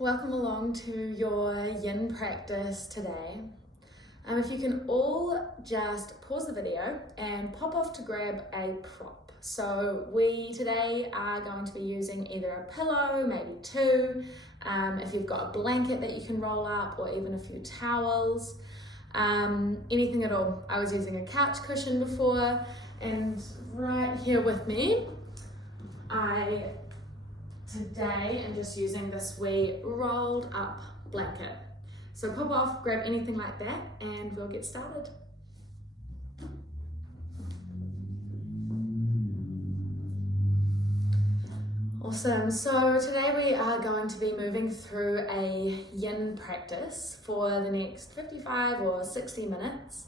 Welcome along to your yin practice today. If you can all just pause the video and pop off to grab a prop. So we today are going to be using either a pillow, maybe two, if you've got a blanket that you can roll up, or even a few towels, anything at all. I was using a couch cushion before, and right here with me, today I'm just using this wee rolled up blanket. So pop off, grab anything like that, and we'll get started. Awesome, so today we are going to be moving through a yin practice for the next 55 or 60 minutes.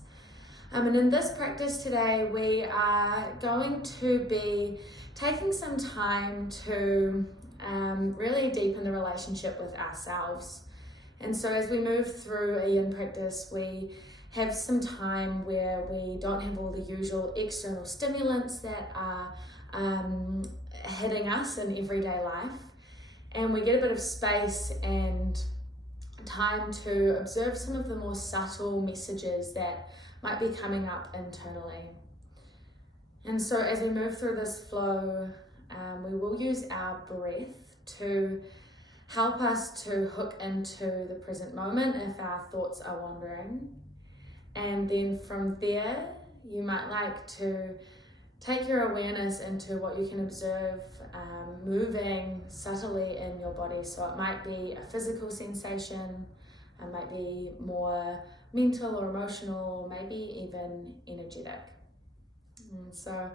And in this practice today, we are going to be taking some time to really deepen the relationship with ourselves. And so as we move through a yin practice, we have some time where we don't have all the usual external stimulants that are hitting us in everyday life. And we get a bit of space and time to observe some of the more subtle messages that might be coming up internally. And so as we move through this flow, we will use our breath to help us to hook into the present moment if our thoughts are wandering. And then from there, you might like to take your awareness into what you can observe moving subtly in your body. So it might be a physical sensation, it might be more mental or emotional, or maybe even energetic. And so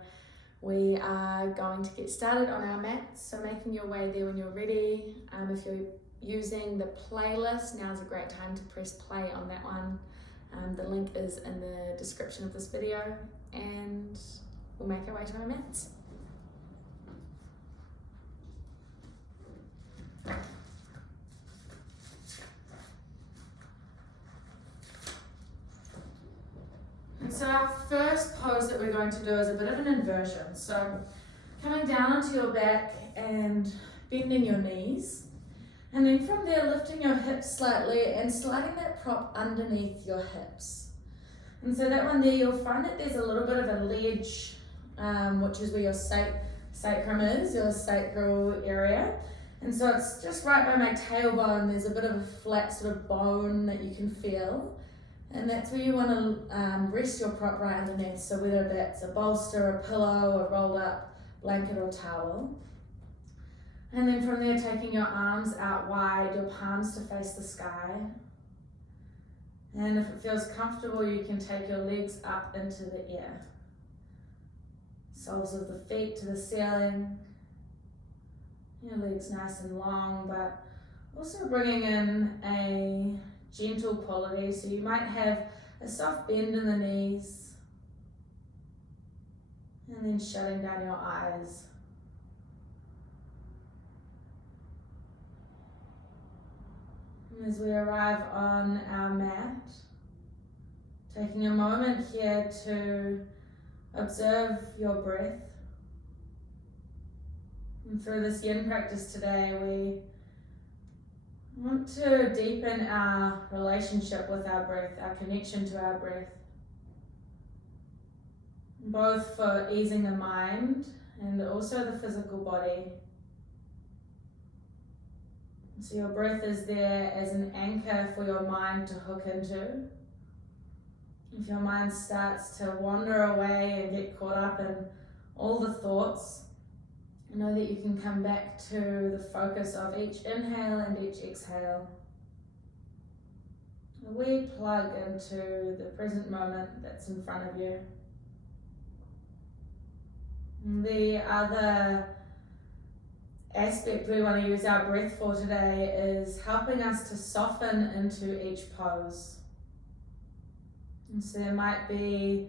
we are going to get started on our mats, so making your way there when you're ready. If you're using the playlist, now's a great time to press play on that one. The link is in the description of this video, and we'll make our way to our mats. And so our first pose that we're going to do is a bit of an inversion. So coming down onto your back and bending your knees. And then from there, lifting your hips slightly and sliding that prop underneath your hips. And so that one there, you'll find that there's a little bit of a ledge, which is where your sacrum is, your sacral area. And so it's just right by my tailbone. There's a bit of a flat sort of bone that you can feel. And that's where you want to rest your prop right underneath. So whether that's a bolster, a pillow, a rolled up blanket or towel. And then from there, taking your arms out wide, your palms to face the sky. And if it feels comfortable, you can take your legs up into the air. Soles of the feet to the ceiling. Your legs nice and long, but also bringing in a gentle quality. So you might have a soft bend in the knees. And then shutting down your eyes. As we arrive on our mat, taking a moment here to observe your breath. And through this yin practice today, we want to deepen our relationship with our breath, our connection to our breath, both for easing the mind and also the physical body. So your breath is there as an anchor for your mind to hook into. If your mind starts to wander away and get caught up in all the thoughts, know that you can come back to the focus of each inhale and each exhale. We plug into the present moment that's in front of you. And the other aspect we want to use our breath for today is helping us to soften into each pose. And so there might be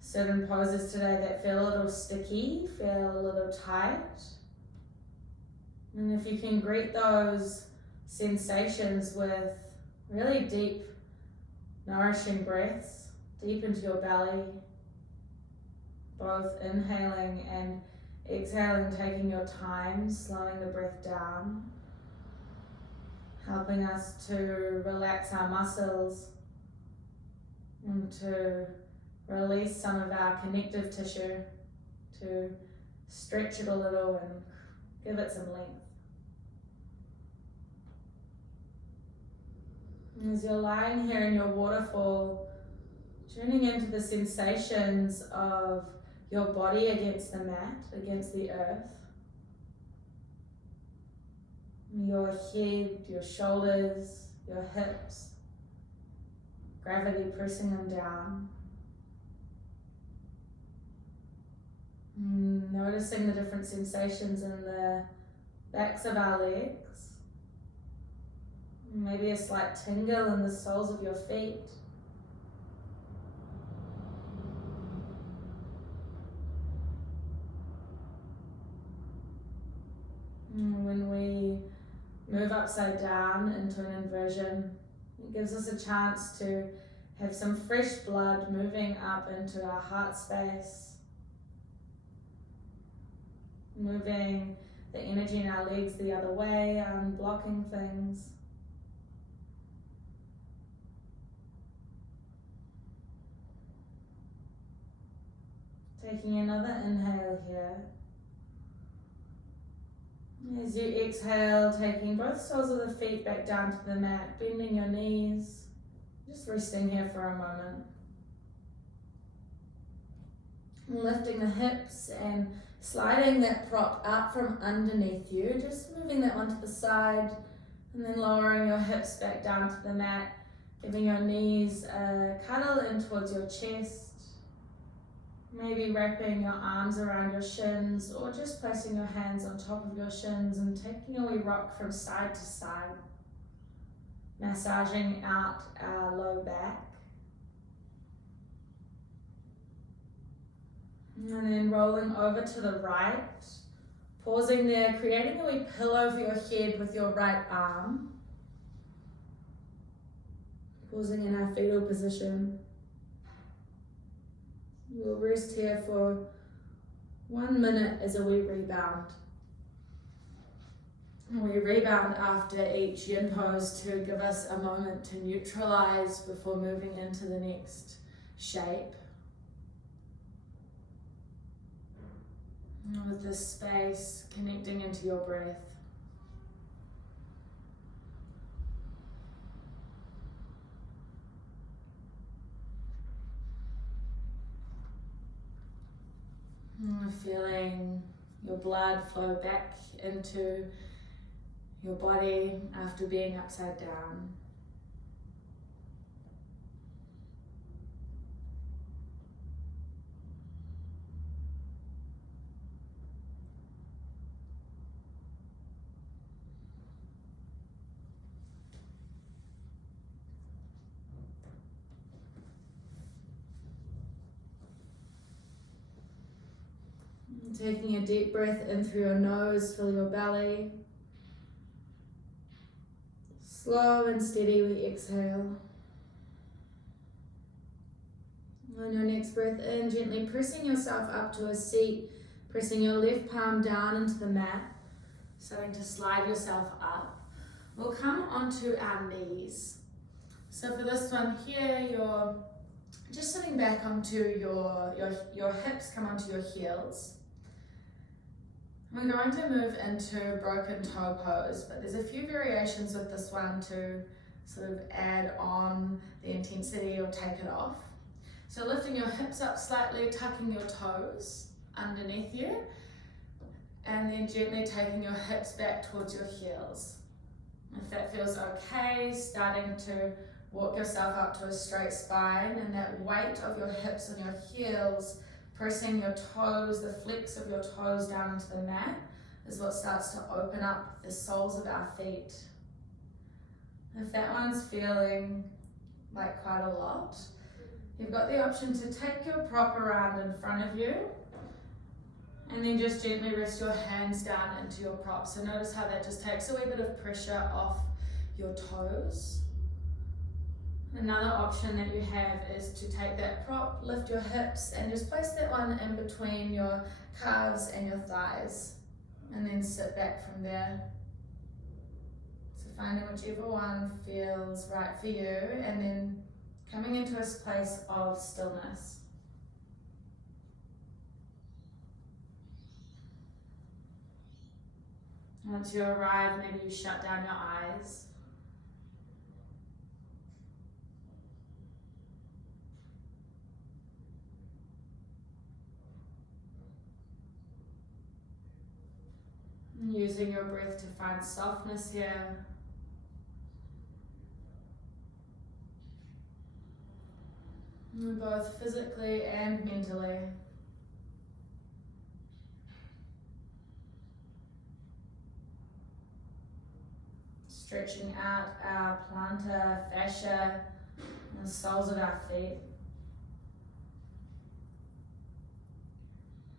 certain poses today that feel a little sticky, feel a little tight. And if you can greet those sensations with really deep, nourishing breaths, deep into your belly, both inhaling and exhaling, taking your time, slowing the breath down. helping us to relax our muscles and to release some of our connective tissue, to stretch it a little and give it some length. As you're lying here in your waterfall, tuning into the sensations of your body against the mat, against the earth. Your head, your shoulders, your hips, gravity pressing them down. Noticing the different sensations in the backs of our legs. Maybe a slight tingle in the soles of your feet. When we move upside down into an inversion, it gives us a chance to have some fresh blood moving up into our heart space, moving the energy in our legs the other way, unblocking things. Taking another inhale here. As you exhale, taking both soles of the feet back down to the mat, bending your knees, just resting here for a moment. Lifting the hips and sliding that prop out from underneath you, just moving that one to the side, and then lowering your hips back down to the mat, giving your knees a cuddle in towards your chest. Maybe wrapping your arms around your shins or just placing your hands on top of your shins and taking a wee rock from side to side, massaging out our low back. And then rolling over to the right, pausing there, creating a wee pillow for your head with your right arm. Pausing in our fetal position. We'll rest here for 1 minute as a wee rebound. We rebound after each yin pose to give us a moment to neutralize before moving into the next shape. And with this space, connecting into your breath. Feeling your blood flow back into your body after being upside down. Taking a deep breath in through your nose, fill your belly. Slow and steady we exhale. On your next breath in, gently pressing yourself up to a seat, pressing your left palm down into the mat, starting to slide yourself up. We'll come onto our knees. So for this one here, you're just sitting back onto your hips, come onto your heels. We're going to move into broken toe pose, but there's a few variations with this one to sort of add on the intensity or take it off. So lifting your hips up slightly, tucking your toes underneath you, and then gently taking your hips back towards your heels. If that feels okay, starting to walk yourself up to a straight spine, and that weight of your hips on your heels pressing your toes, the flex of your toes down into the mat is what starts to open up the soles of our feet. If that one's feeling like quite a lot, you've got the option to take your prop around in front of you and then just gently rest your hands down into your prop. So notice how that just takes a wee bit of pressure off your toes. Another option that you have is to take that prop, lift your hips, and just place that one in between your calves and your thighs, and then sit back from there. So finding whichever one feels right for you, and then coming into a place of stillness. Once you arrive, maybe you shut down your eyes. And using your breath to find softness here. Both physically and mentally. Stretching out our plantar fascia and the soles of our feet.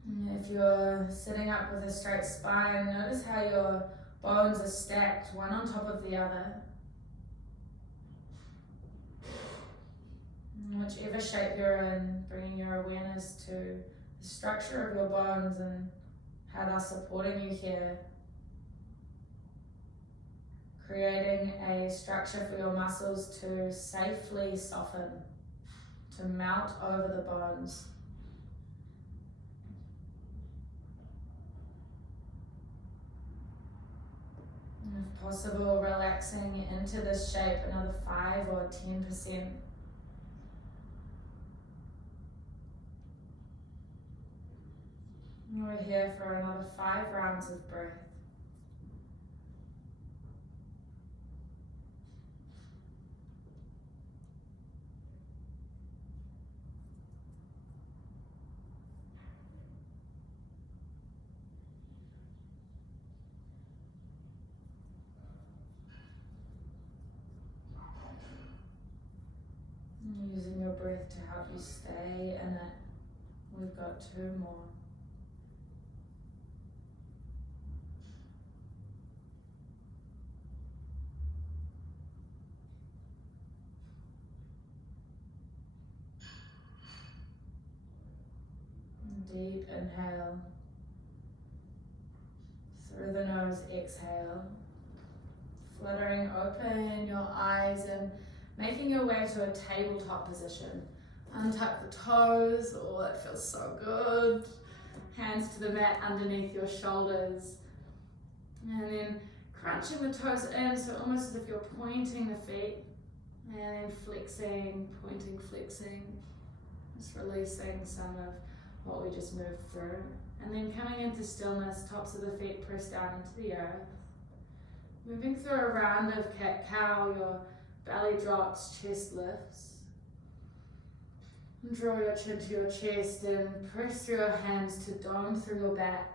And if you're sitting up with a straight spine, notice how your bones are stacked one on top of the other. And whichever shape you're in, bringing your awareness to the structure of your bones and how they're supporting you here. Creating a structure for your muscles to safely soften, to melt over the bones. And if possible, relaxing into this shape another 5 or 10%. And we're here for another 5 rounds of breath. Using your breath to help you stay in it. We've got 2 more. Deep inhale. Through the nose, exhale. Fluttering open your eyes and making your way to a tabletop position. Untuck the toes. Oh, that feels so good. Hands to the mat underneath your shoulders. And then crunching the toes in, so almost as if you're pointing the feet. And then flexing, pointing, flexing. Just releasing some of what we just moved through. And then coming into stillness, tops of the feet pressed down into the earth. Moving through a round of cat-cow, your belly drops, chest lifts. And draw your chin to your chest and press through your hands to dome through your back.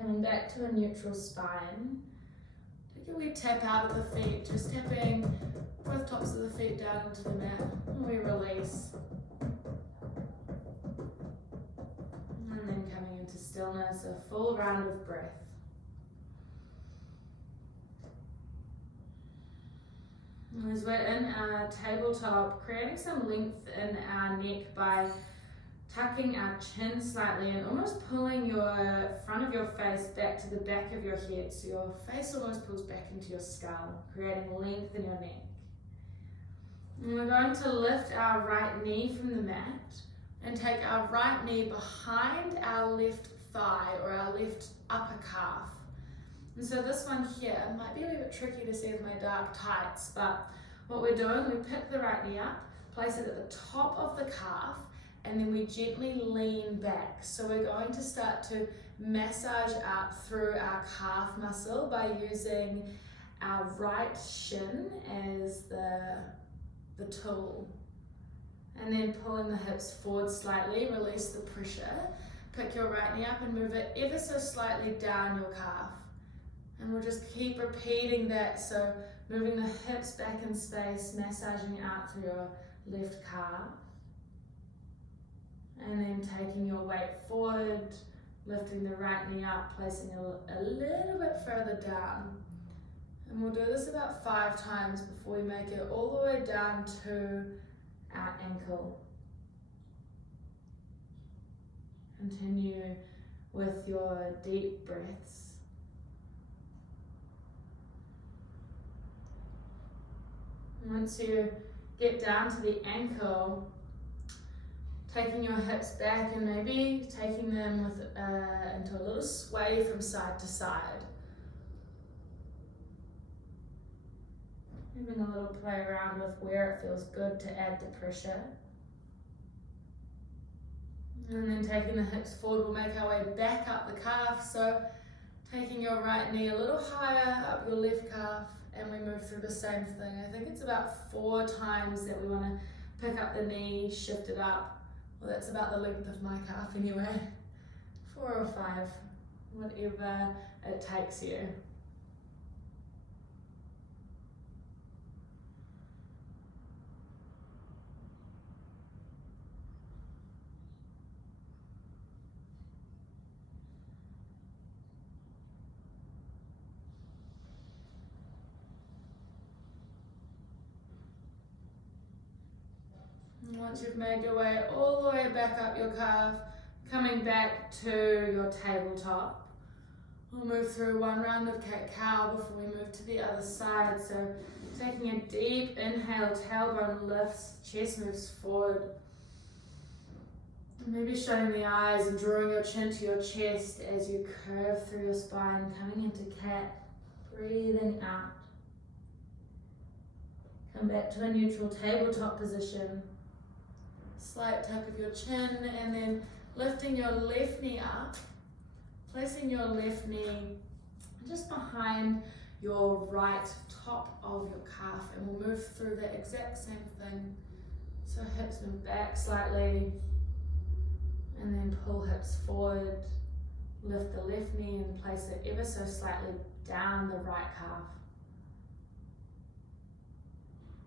Coming back to a neutral spine. Take a wee tap out of the feet, just tapping both tops of the feet down into the mat. And we release. And then coming into stillness, a full round of breath. As we're in our tabletop, creating some length in our neck by tucking our chin slightly and almost pulling your front of your face back to the back of your head. So your face almost pulls back into your skull, creating length in your neck. And we're going to lift our right knee from the mat and take our right knee behind our left thigh or our left upper calf. And so this one here might be a little bit tricky to see with my dark tights, but what we're doing, we pick the right knee up, place it at the top of the calf, and then we gently lean back. So we're going to start to massage out through our calf muscle by using our right shin as the tool. And then pulling the hips forward slightly, release the pressure. Pick your right knee up and move it ever so slightly down your calf. And we'll just keep repeating that, so moving the hips back in space, massaging out through your left calf. And then taking your weight forward, lifting the right knee up, placing it a little bit further down. And we'll do this about 5 times before we make it all the way down to our ankle. Continue with your deep breaths. Once you get down to the ankle, taking your hips back and maybe taking them with, into a little sway from side to side. Having a little play around with where it feels good to add the pressure. And then taking the hips forward, we'll make our way back up the calf. So taking your right knee a little higher up your left calf, and we move through the same thing. I think it's about 4 times that we want to pick up the knee, shift it up. Well, that's about the length of my calf anyway. 4 or 5, whatever it takes you. Once you've made your way all the way back up your calf, coming back to your tabletop, we'll move through one round of cat-cow before we move to the other side. So taking a deep inhale, tailbone lifts, chest moves forward. Maybe shutting the eyes and drawing your chin to your chest as you curve through your spine, coming into cat, breathing out. Come back to a neutral tabletop position. Slight tuck of your chin, and then lifting your left knee up, placing your left knee just behind your right top of your calf, and we'll move through the exact same thing. So hips move back slightly, and then pull hips forward, lift the left knee and place it ever so slightly down the right calf.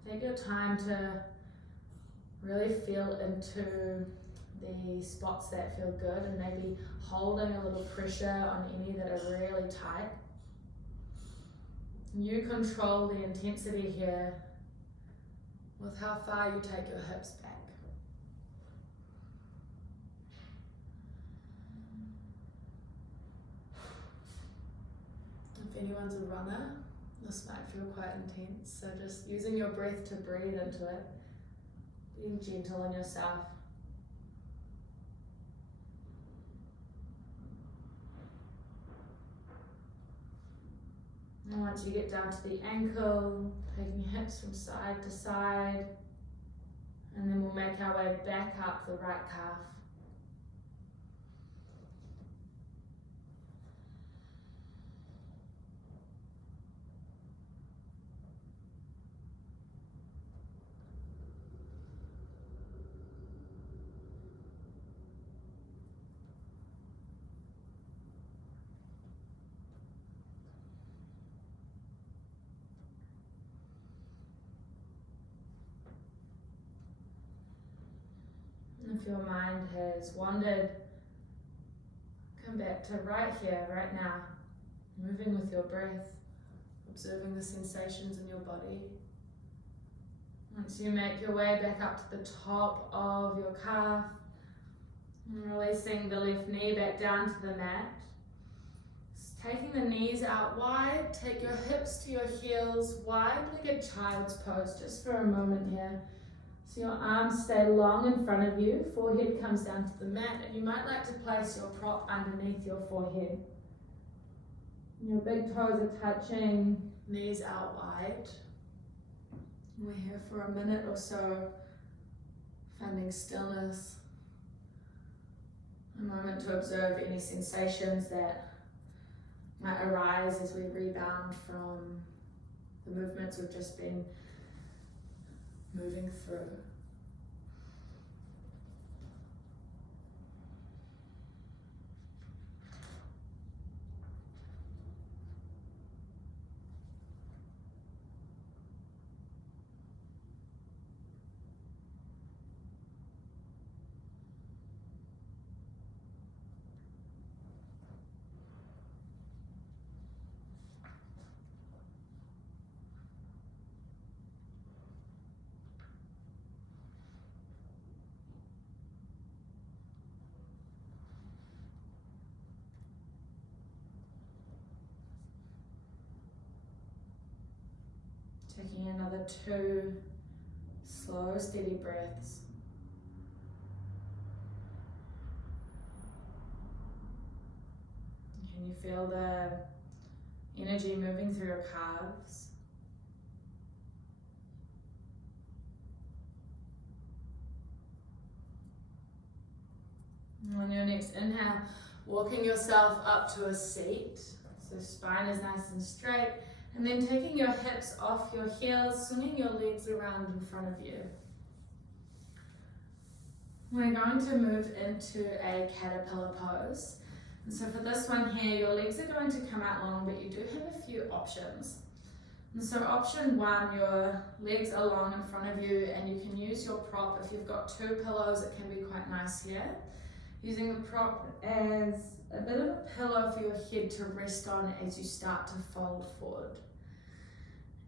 Take your time to really feel into the spots that feel good, and maybe holding a little pressure on any that are really tight. You control the intensity here with how far you take your hips back. If anyone's a runner, this might feel quite intense, so just using your breath to breathe into it. Being gentle on yourself. And once you get down to the ankle, taking hips from side to side, and then we'll make our way back up the right calf. If your mind has wandered, come back to right here, right now, moving with your breath, observing the sensations in your body. Once you make your way back up to the top of your calf, and releasing the left knee back down to the mat, just taking the knees out wide, take your hips to your heels, wide-legged child's pose, just for a moment here. So your arms stay long in front of you, forehead comes down to the mat, and you might like to place your prop underneath your forehead. Your big toes are touching, knees out wide. We're here for a minute or so, finding stillness. A moment to observe any sensations that might arise as we rebound from the movements we've just been moving through. Taking another 2 slow, steady breaths. Can you feel the energy moving through your calves? On your next inhale, walking yourself up to a seat. So spine is nice and straight. And then taking your hips off your heels, swinging your legs around in front of you. We're going to move into a caterpillar pose. And so for this one here, your legs are going to come out long, but you do have a few options. And so option 1, your legs are long in front of you and you can use your prop. If you've got 2 pillows, it can be quite nice here. Using the prop as a bit of a pillow for your head to rest on as you start to fold forward.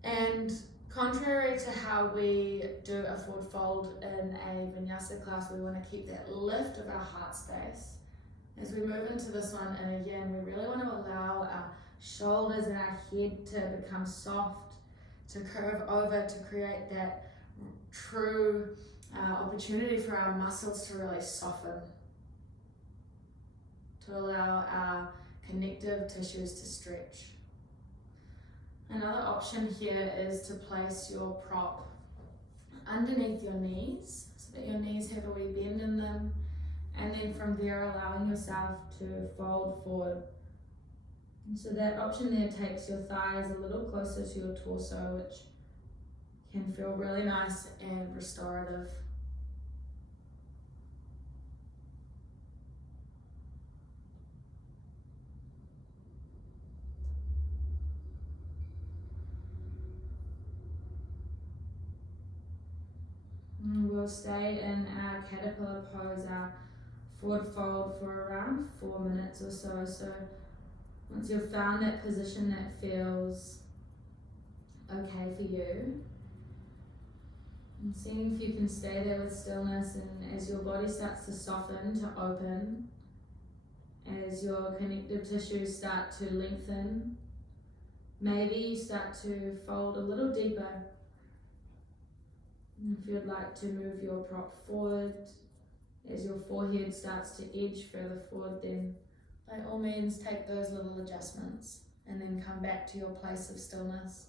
And contrary to how we do a forward fold in a vinyasa class, we want to keep that lift of our heart space. As we move into this one, and again, we really want to allow our shoulders and our head to become soft, to curve over, to create that true opportunity for our muscles to really soften, to allow our connective tissues to stretch. Another option here is to place your prop underneath your knees, so that your knees have a wee bend in them, and then from there allowing yourself to fold forward. And so that option there takes your thighs a little closer to your torso, which can feel really nice and restorative. And we'll stay in our caterpillar pose, our forward fold, for around 4 minutes or so. So once you've found that position that feels okay for you, and seeing if you can stay there with stillness, and as your body starts to soften, to open, as your connective tissues start to lengthen, maybe you start to fold a little deeper. And if you'd like to move your prop forward, as your forehead starts to edge further forward, then by all means take those little adjustments and then come back to your place of stillness.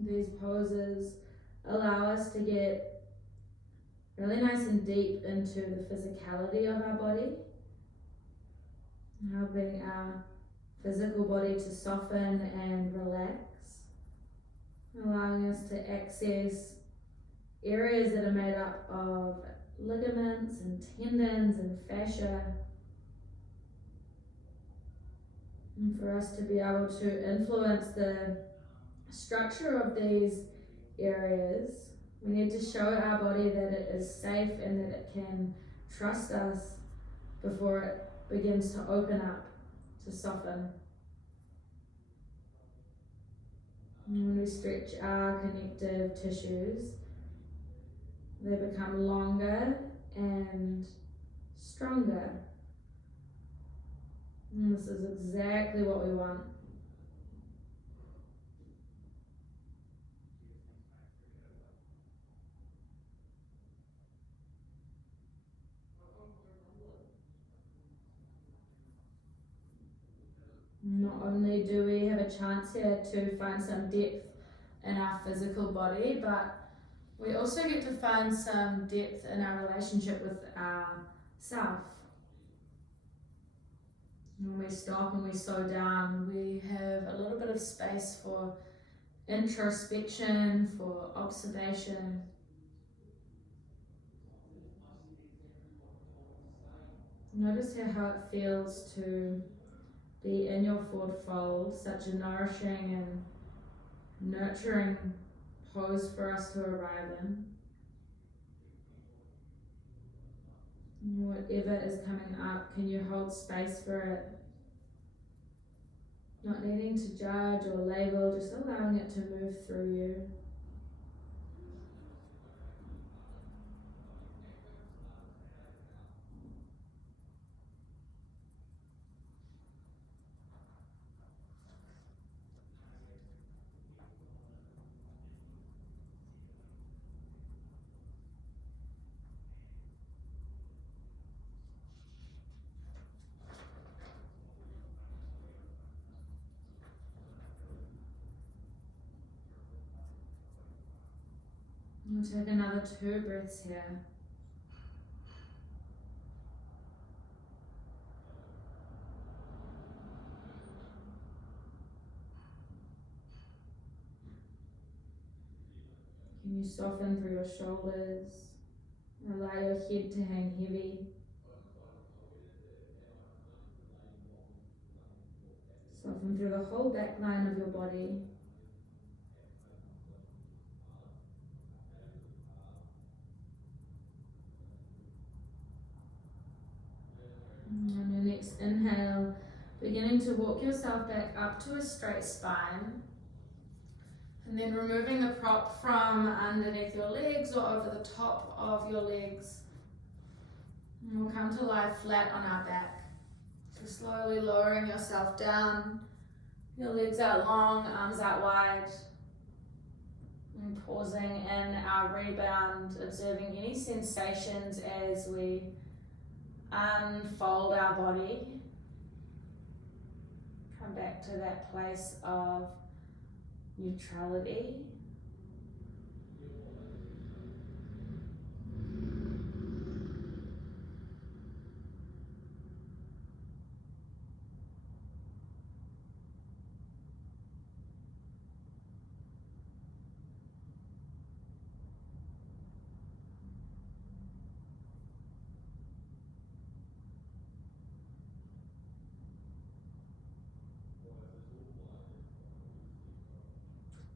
These poses allow us to get really nice and deep into the physicality of our body, helping our physical body to soften and relax, allowing us to access areas that are made up of ligaments and tendons and fascia, and for us to be able to influence the structure of these areas. We need to show our body that it is safe and that it can trust us before it begins to open up, to soften. And when we stretch our connective tissues, they become longer and stronger. And this is exactly what we want. Not only do we have a chance here to find some depth in our physical body, but we also get to find some depth in our relationship with ourself. When we stop and we slow down, we have a little bit of space for introspection, for observation. Notice here how it feels to be in your forward fold, such a nourishing and nurturing pose for us to arrive in. What whatever is coming up, can you hold space for it? Not needing to judge or label, just allowing it to move through you. We'll take another 2 breaths here. Can you soften through your shoulders? Allow your head to hang heavy. Soften through the whole back line of your body. And your next inhale, beginning to walk yourself back up to a straight spine. And then removing the prop from underneath your legs or over the top of your legs. And we'll come to lie flat on our back. So slowly lowering yourself down. Your legs out long, arms out wide. And pausing in our rebound, observing any sensations as we unfold our body. Come back to that place of neutrality.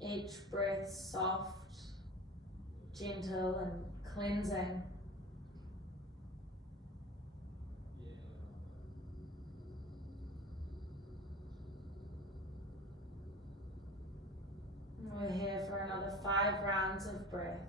Each breath soft, gentle and cleansing. We're here for another 5 rounds of breath.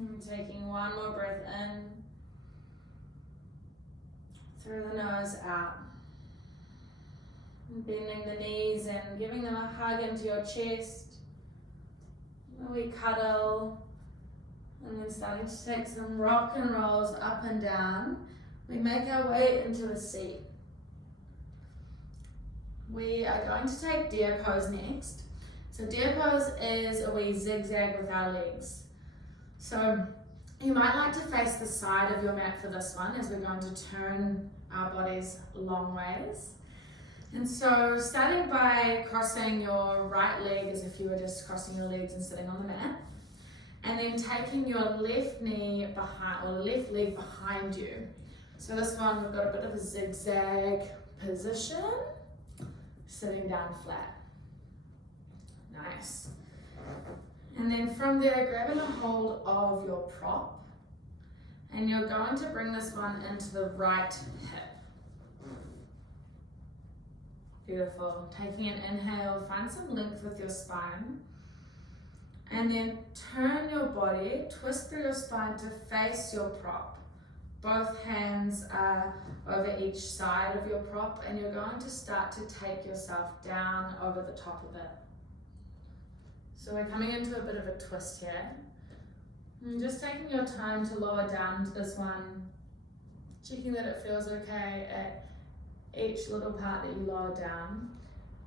And taking one more breath in, through the nose out. And bending the knees and giving them a hug into your chest. We cuddle, and then starting to take some rock and rolls up and down. We make our way into a seat. We are going to take deer pose next. So deer pose is a wee zigzag with our legs. So you might like to face the side of your mat for this one, as we're going to turn our bodies long ways. And so starting by crossing your right leg as if you were just crossing your legs and sitting on the mat. And then taking your left knee behind, or left leg behind you. So this one, we've got a bit of a zigzag position, sitting down flat. Nice. And then from there, grabbing a hold of your prop, and you're going to bring this one into the right hip. Beautiful. Taking an inhale, find some length with your spine. And then turn your body, twist through your spine to face your prop. Both hands are over each side of your prop, and you're going to start to take yourself down over the top of it. So we're coming into a bit of a twist here. And just taking your time to lower down to this one checking that it feels okay at each little part that you lower down.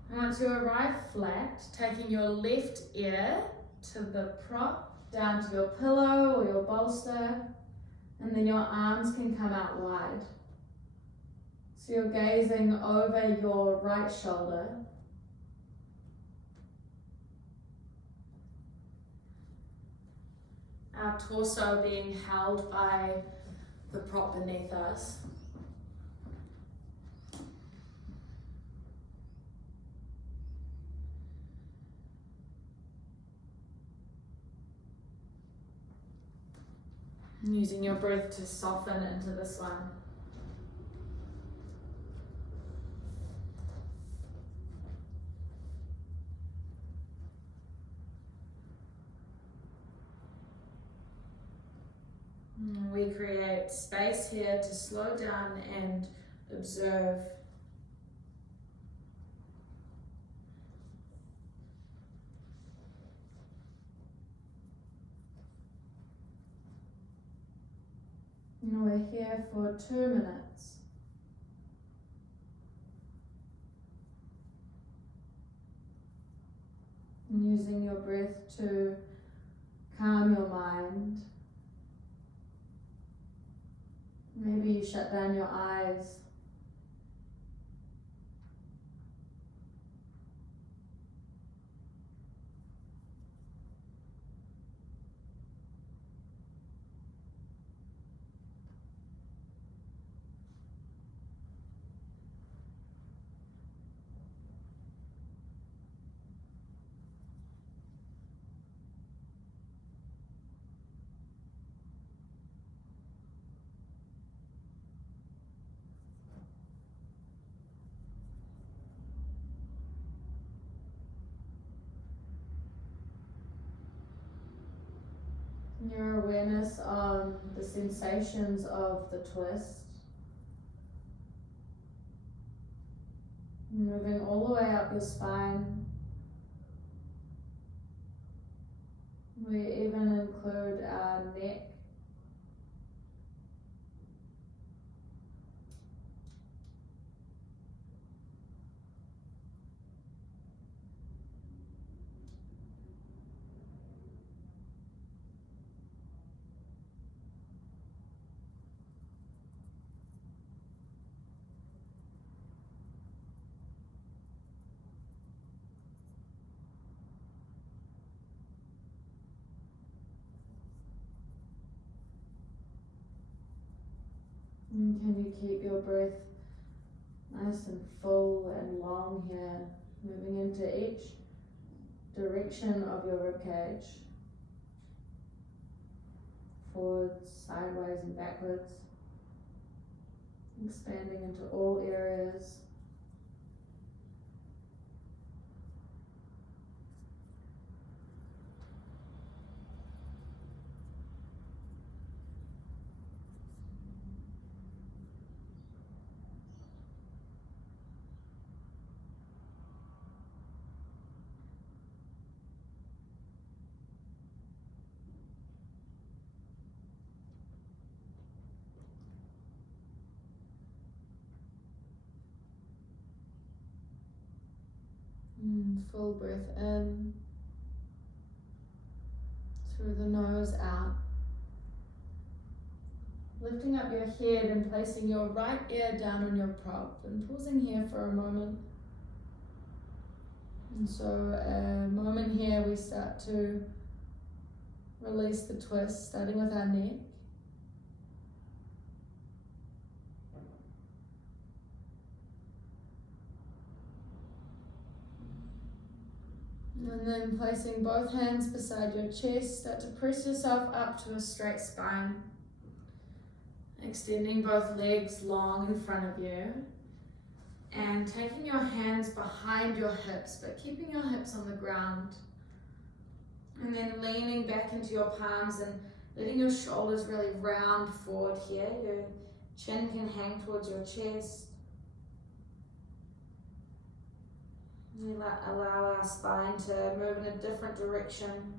And once you arrive flat, taking your left ear to the prop, down to your pillow or your bolster, and then your arms can come out wide. So you're gazing over your right shoulder. Our torso being held by the prop beneath us. And using your breath to soften into this one. And we create space here to slow down and observe. And we're here for 2 minutes. And using your breath to calm your mind. Maybe you shut down your eyes. Your awareness on the sensations of the twist. Moving all the way up your spine. We even include our neck. And can you keep your breath nice and full and long here, moving into each direction of your ribcage, forwards, sideways and backwards, expanding into all areas. Full breath in, through the nose out. Lifting up your head and placing your right ear down on your prop and pausing here for a moment. And so a moment here we start to release the twist, starting with our neck. And then placing both hands beside your chest, start to press yourself up to a straight spine. Extending both legs long in front of you. And taking your hands behind your hips, but keeping your hips on the ground. And then leaning back into your palms and letting your shoulders really round forward here. Your chin can hang towards your chest. We allow our spine to move in a different direction.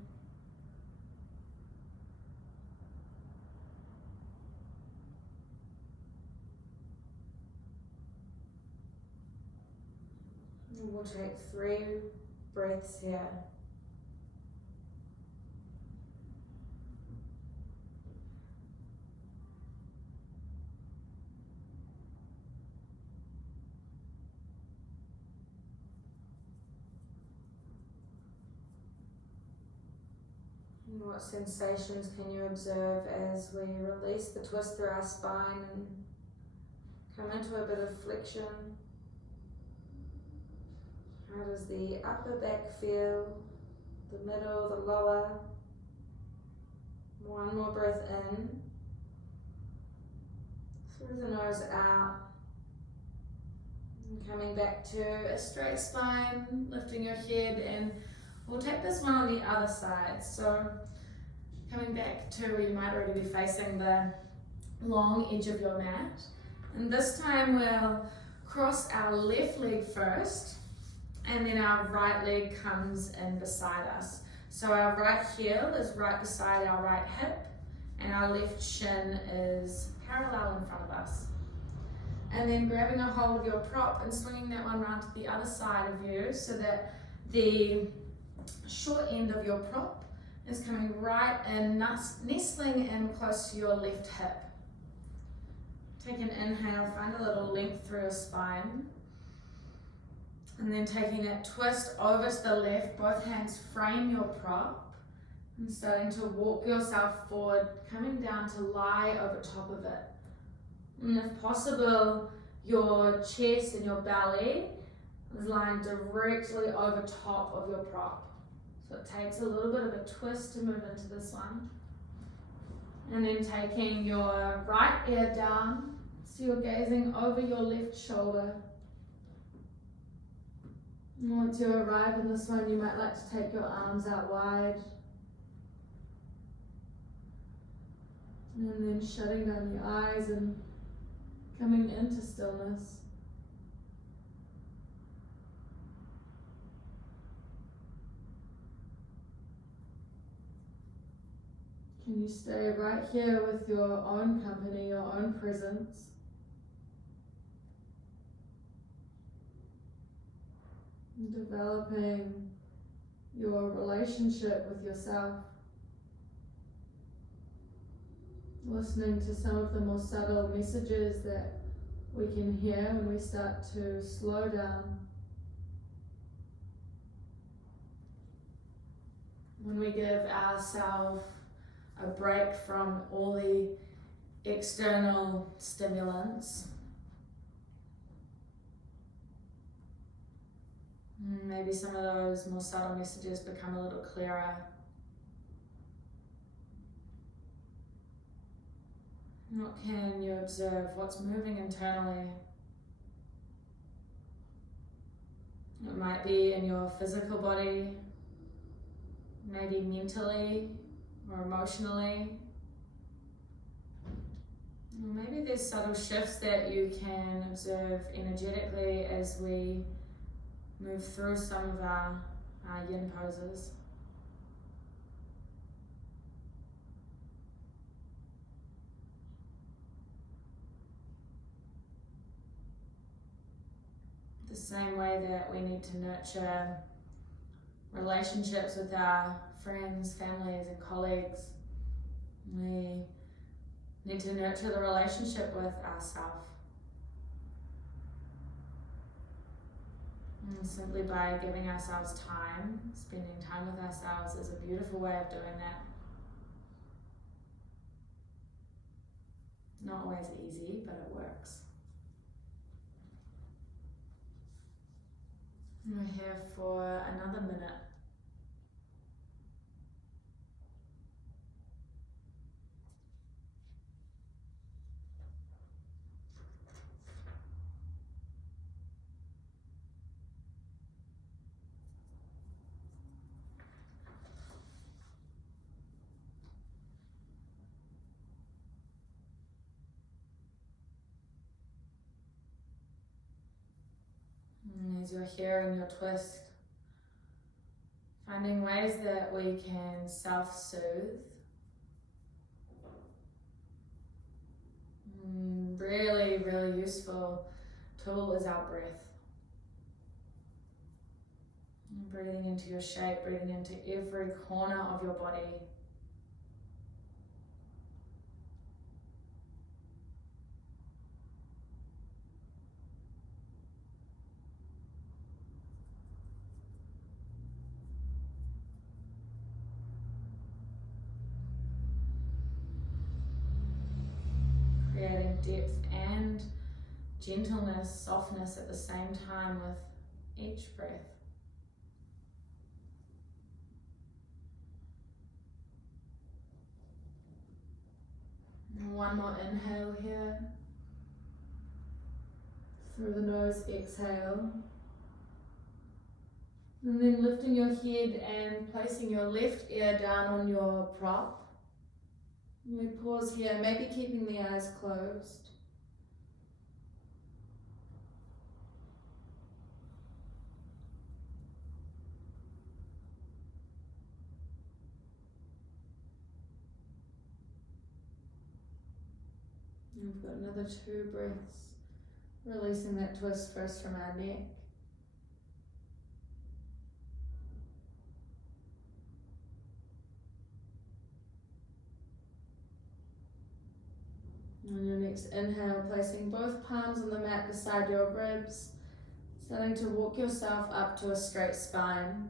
And we'll take 3 breaths here. And what sensations can you observe as we release the twist through our spine and come into a bit of flexion? How does the upper back feel? The middle, the lower? One more breath in. Through the nose out. And coming back to a straight spine, lifting your head, and we'll take this one on the other side. So coming back to where you might already be facing the long edge of your mat. And this time we'll cross our left leg first, and then our right leg comes in beside us. So our right heel is right beside our right hip, and our left shin is parallel in front of us. And then grabbing a hold of your prop and swinging that one around to the other side of you so that the short end of your prop is coming right in, nestling in close to your left hip. Take an inhale, find a little length through your spine. And then taking that twist over to the left, both hands frame your prop and starting to walk yourself forward, coming down to lie over top of it. And if possible, your chest and your belly is lying directly over top of your prop. So it takes a little bit of a twist to move into this one. And then taking your right ear down, so you're gazing over your left shoulder. And once you arrive in this one, you might like to take your arms out wide. And then shutting down the eyes and coming into stillness. Can you stay right here with your own company, your own presence? And developing your relationship with yourself. Listening to some of the more subtle messages that we can hear when we start to slow down. When we give ourselves a break from all the external stimulants. Maybe some of those more subtle messages become a little clearer. What can you observe? What's moving internally? It might be in your physical body, maybe mentally or emotionally. Or maybe there's subtle shifts that you can observe energetically as we move through some of our yin poses. The same way that we need to nurture relationships with our friends, families, and colleagues, we need to nurture the relationship with ourselves. And simply by giving ourselves time, spending time with ourselves is a beautiful way of doing that. Not always easy, but it works. And we're here for another minute. And as you're here in your twist, finding ways that we can self-soothe. Really, really useful tool is our breath. Breathing into your shape, breathing into every corner of your body. Creating depth and gentleness, softness at the same time with each breath. And one more inhale here. Through the nose, exhale. And then lifting your head and placing your left ear down on your prop. And we pause here, maybe keeping the eyes closed. And we've got another 2 breaths. Releasing that twist first from our neck. On your next inhale, placing both palms on the mat beside your ribs, starting to walk yourself up to a straight spine.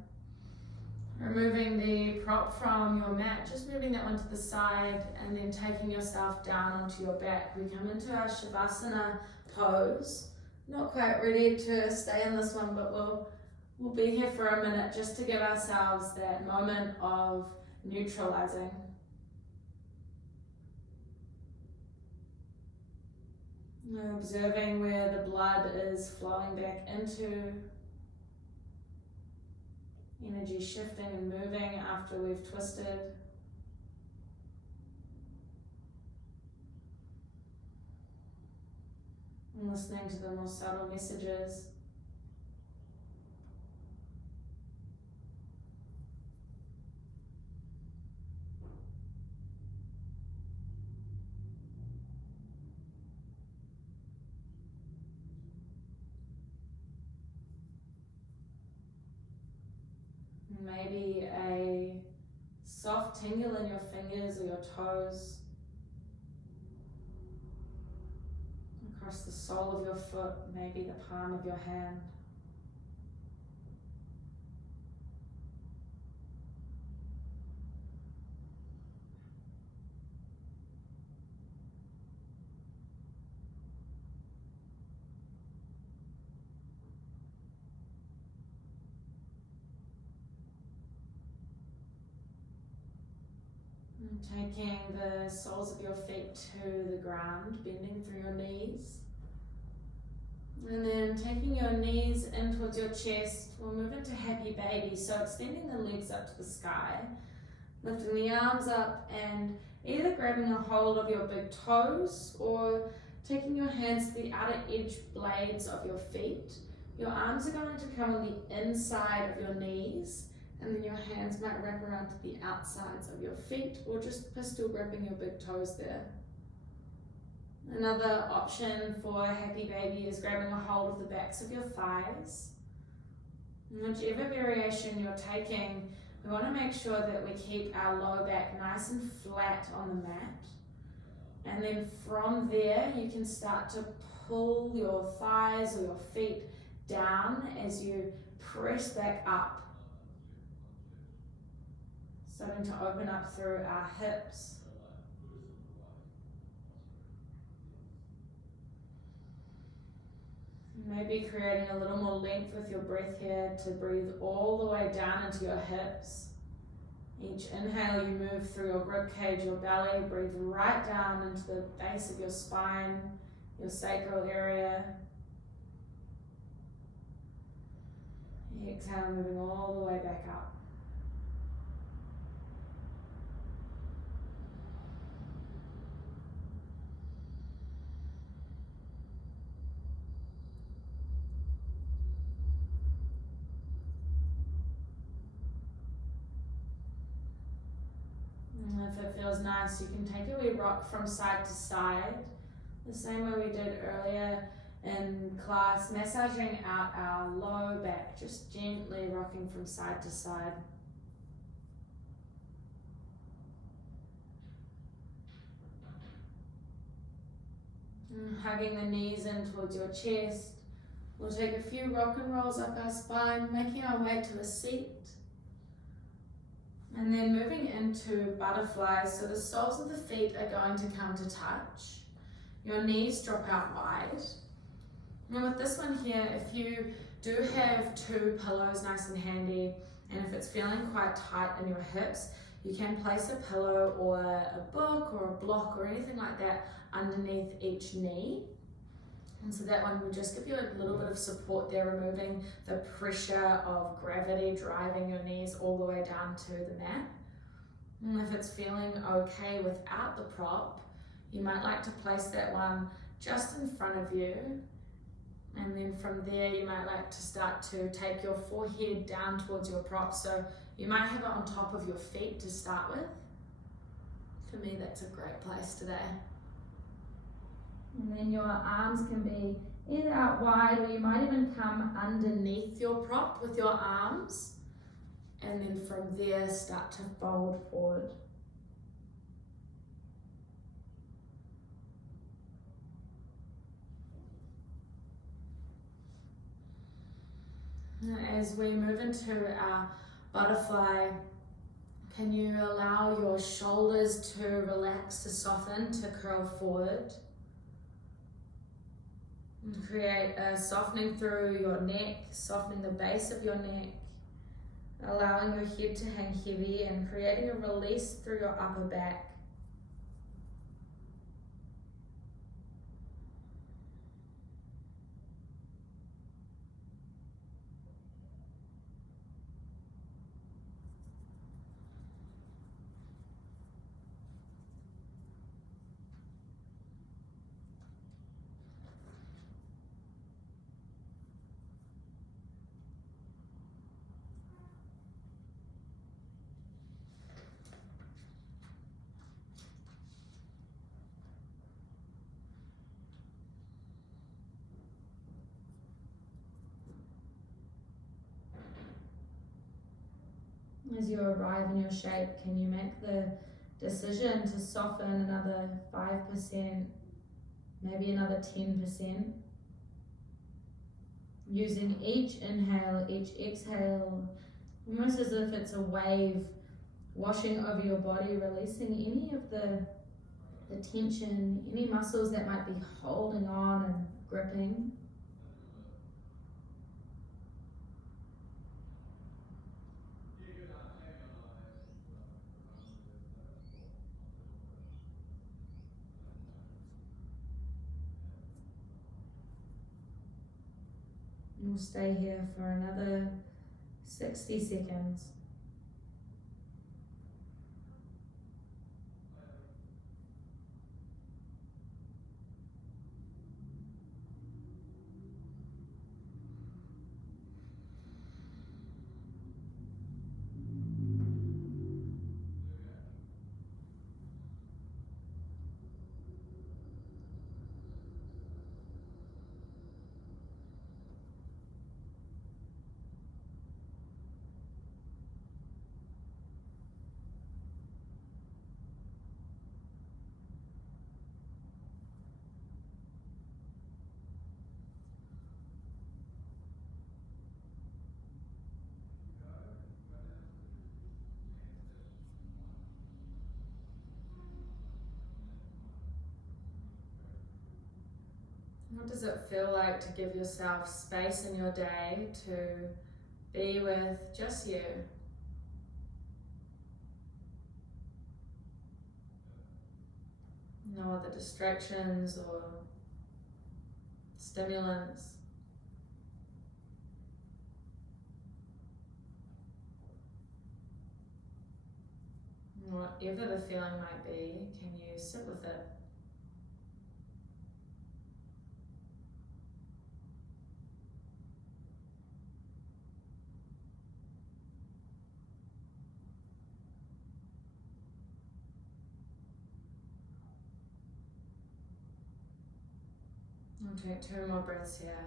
Removing the prop from your mat, just moving that one to the side and then taking yourself down onto your back. We come into our Shavasana Pose. Not quite ready to stay in this one, but we'll be here for a minute just to give ourselves that moment of neutralizing. We're observing where the blood is flowing back into, energy shifting and moving after we've twisted. And listening to the more subtle messages. Maybe a soft tingle in your fingers or your toes, across the sole of your foot, maybe the palm of your hand. Taking the soles of your feet to the ground, bending through your knees. And then taking your knees in towards your chest, we'll move into happy baby. So extending the legs up to the sky, lifting the arms up and either grabbing a hold of your big toes or taking your hands to the outer edge blades of your feet. Your arms are going to come on the inside of your knees, and then your hands might wrap around to the outsides of your feet, or just pistol gripping your big toes there. Another option for happy baby is grabbing a hold of the backs of your thighs. Whichever variation you're taking, we want to make sure that we keep our low back nice and flat on the mat. And then from there, you can start to pull your thighs or your feet down as you press back up. Starting to open up through our hips. Maybe creating a little more length with your breath here to breathe all the way down into your hips. Each inhale you move through your ribcage, your belly, breathe right down into the base of your spine, your sacral area. Exhale, moving all the way back up. If it feels nice, you can take a wee rock from side to side, the same way we did earlier, in class, massaging out our low back, just gently rocking from side to side. And hugging the knees in towards your chest. We'll take a few rock and rolls up our spine, making our way to a seat. And then moving into butterflies, so the soles of the feet are going to come to touch. Your knees drop out wide. And with this one here, if you do have two pillows nice and handy, and if it's feeling quite tight in your hips, you can place a pillow or a book or a block or anything like that underneath each knee. And so that one will just give you a little bit of support there, removing the pressure of gravity driving your knees all the way down to the mat. And if it's feeling okay without the prop, you might like to place that one just in front of you. And then from there, you might like to start to take your forehead down towards your prop. So you might have it on top of your feet to start with. For me, that's a great place today. And then your arms can be either out wide, or you might even come underneath your prop with your arms. And then from there, start to fold forward. As we move into our butterfly, can you allow your shoulders to relax, to soften, to curl forward? And create a softening through your neck, softening the base of your neck, allowing your head to hang heavy and creating a release through your upper back. As you arrive in your shape, can you make the decision to soften another 5%, maybe another 10%? Using each inhale, each exhale, almost as if it's a wave washing over your body, releasing any of the tension, any muscles that might be holding on and gripping. We'll stay here for another 60 seconds. What does it feel like to give yourself space in your day to be with just you? No other distractions or stimulants. Whatever the feeling might be, can you sit with it? I'll take 2 more breaths here.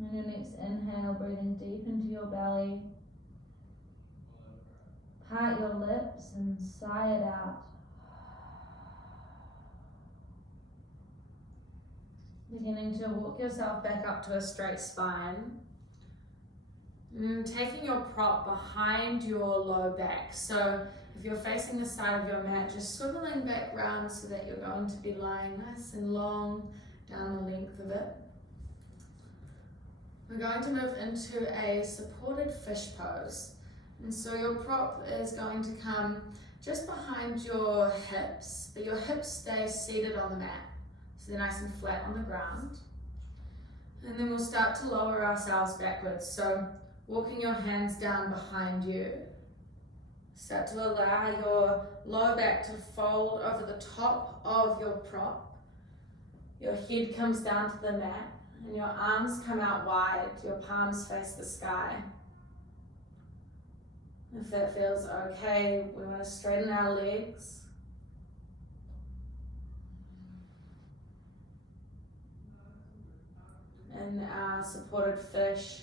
On your next inhale, breathing deep into your belly. Part your lips and sigh it out. Beginning to walk yourself back up to a straight spine. Taking your prop behind your low back. So if you're facing the side of your mat, just swiveling back round so that you're going to be lying nice and long down the length of it. We're going to move into a supported fish pose. And so your prop is going to come just behind your hips, but your hips stay seated on the mat. So they're nice and flat on the ground. And then we'll start to lower ourselves backwards. So walking your hands down behind you. Start to allow your lower back to fold over the top of your prop. Your head comes down to the mat and your arms come out wide. Your palms face the sky. If that feels okay, we want to straighten our legs. In our supported fish,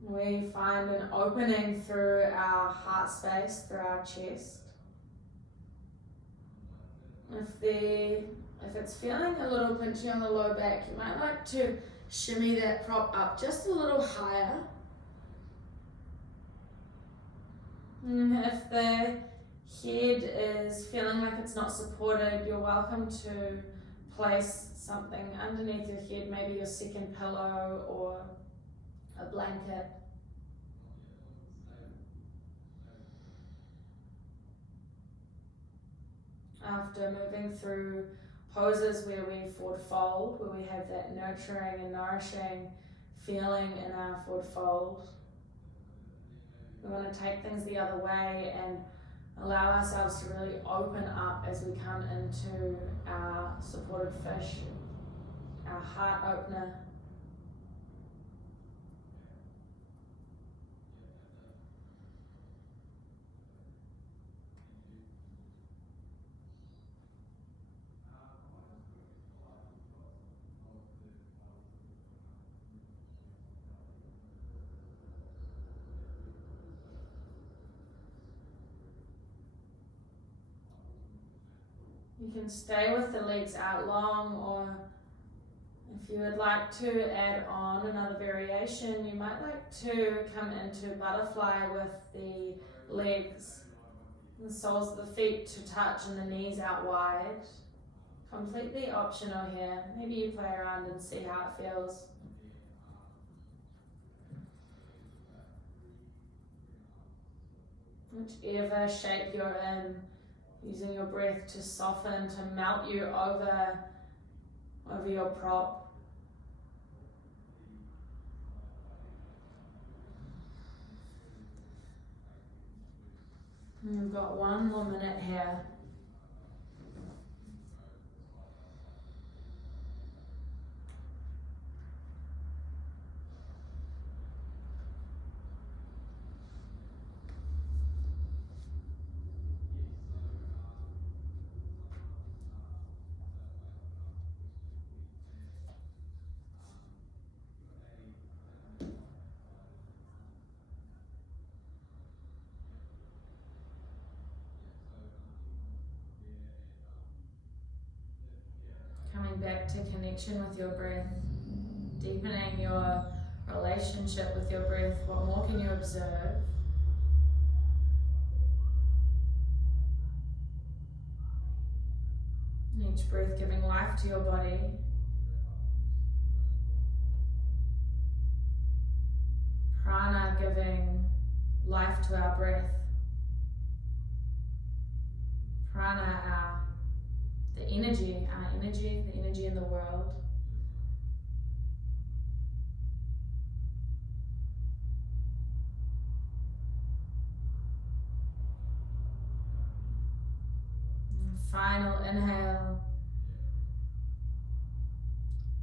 we find an opening through our heart space, through our chest. If it's feeling a little pinchy on the low back, you might like to shimmy that prop up just a little higher. And if the head is feeling like it's not supported, you're welcome to place something underneath your head, maybe your second pillow or a blanket. After moving through poses where we forward fold, where we have that nurturing and nourishing feeling in our forward fold, we want to take things the other way and allow ourselves to really open up as we come into our supported fish, our heart opener. You can stay with the legs out long, or if you would like to add on another variation, you might like to come into butterfly with the legs, the soles of the feet to touch and the knees out wide. Completely optional here. Maybe you play around and see how it feels. Whichever shape you're in, using your breath to soften, to melt you over your prop. And we've got 1 more minute here. Coming back to connection with your breath, deepening your relationship with your breath. What more can you observe? Each breath giving life to your body. Prana giving life to our breath. Prana, the energy in the world. And final inhale.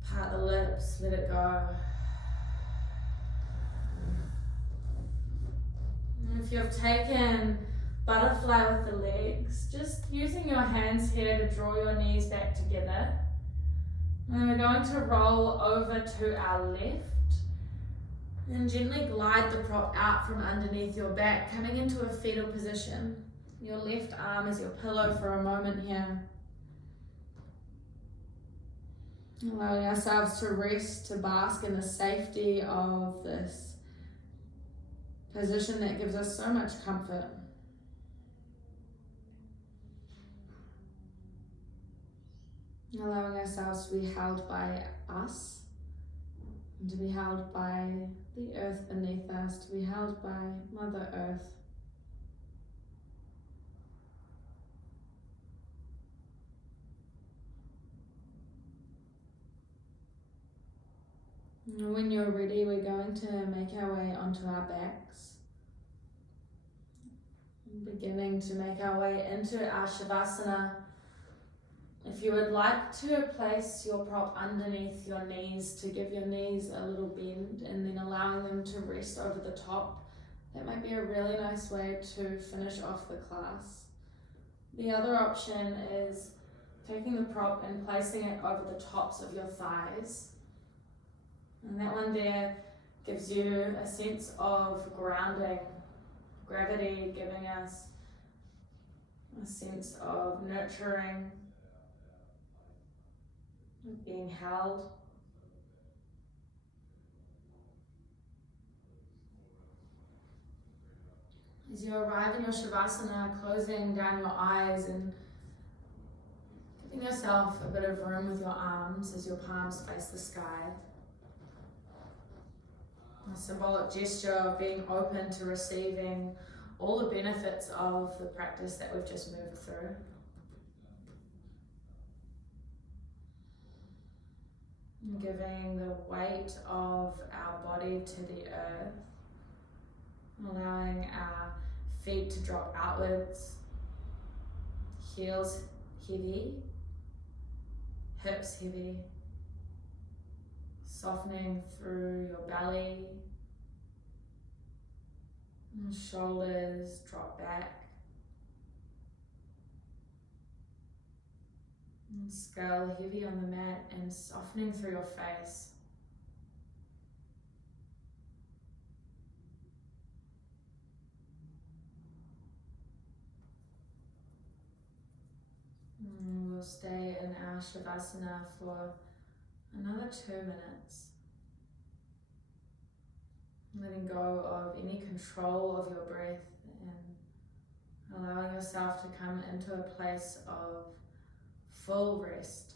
Part the lips, let it go. And if If you've taken butterfly with the legs, just using your hands here to draw your knees back together. And then we're going to roll over to our left and gently glide the prop out from underneath your back, coming into a fetal position. Your left arm is your pillow for a moment here. Allowing ourselves to rest, to bask in the safety of this position that gives us so much comfort. Allowing ourselves to be held by us, and to be held by the earth beneath us, to be held by Mother Earth. And when you're ready, we're going to make our way onto our backs. Beginning to make our way into our Shavasana. If you would like to place your prop underneath your knees to give your knees a little bend and then allowing them to rest over the top, that might be a really nice way to finish off the class. The other option is taking the prop and placing it over the tops of your thighs. And that one there gives you a sense of grounding, gravity giving us a sense of nurturing, being held. As you arrive in your Shavasana, closing down your eyes and giving yourself a bit of room with your arms as your palms face the sky. A symbolic gesture of being open to receiving all the benefits of the practice that we've just moved through. And giving the weight of our body to the earth, allowing our feet to drop outwards, heels heavy, hips heavy, softening through your belly, and shoulders drop back, and skull heavy on the mat and softening through your face. And we'll stay in our Shavasana for another 2 minutes. Letting go of any control of your breath and allowing yourself to come into a place of full rest.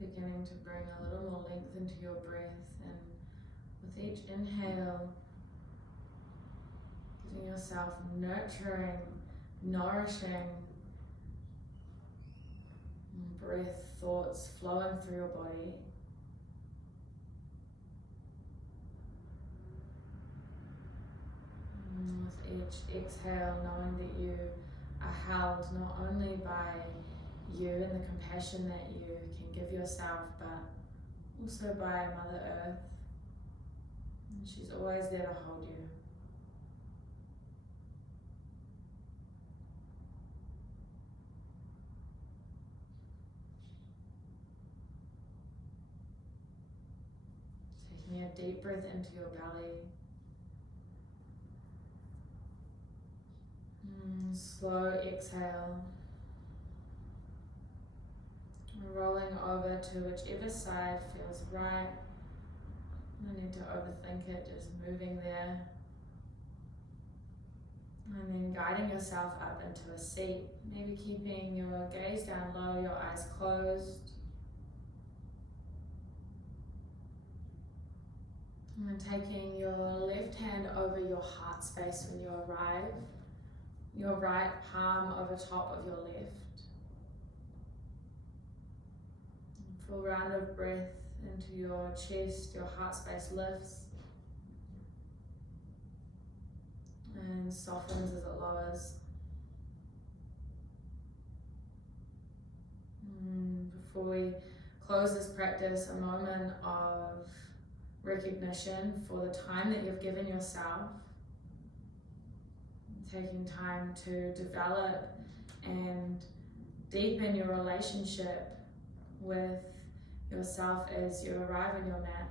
Beginning to bring a little more length into your breath, and with each inhale, giving yourself nurturing, nourishing breath thoughts flowing through your body. And with each exhale, knowing that you are held not only by you and the compassion that you can give yourself, but also by Mother Earth. And she's always there to hold you. Taking a deep breath into your belly. Slow exhale. Rolling over to whichever side feels right. No need to overthink it, just moving there. And then guiding yourself up into a seat. Maybe keeping your gaze down low, your eyes closed. And then taking your left hand over your heart space when you arrive. Your right palm over top of your left. Full round of breath into your chest, your heart space lifts and softens as it lowers. Before we close this practice, a moment of recognition for the time that you've given yourself. Taking time to develop and deepen your relationship with yourself as you arrive on your mat.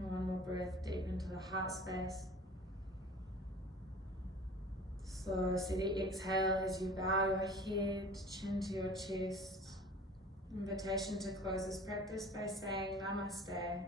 One more breath deep into the heart space. Slow, steady exhale as you bow your head, chin to your chest. Invitation to close this practice by saying Namaste.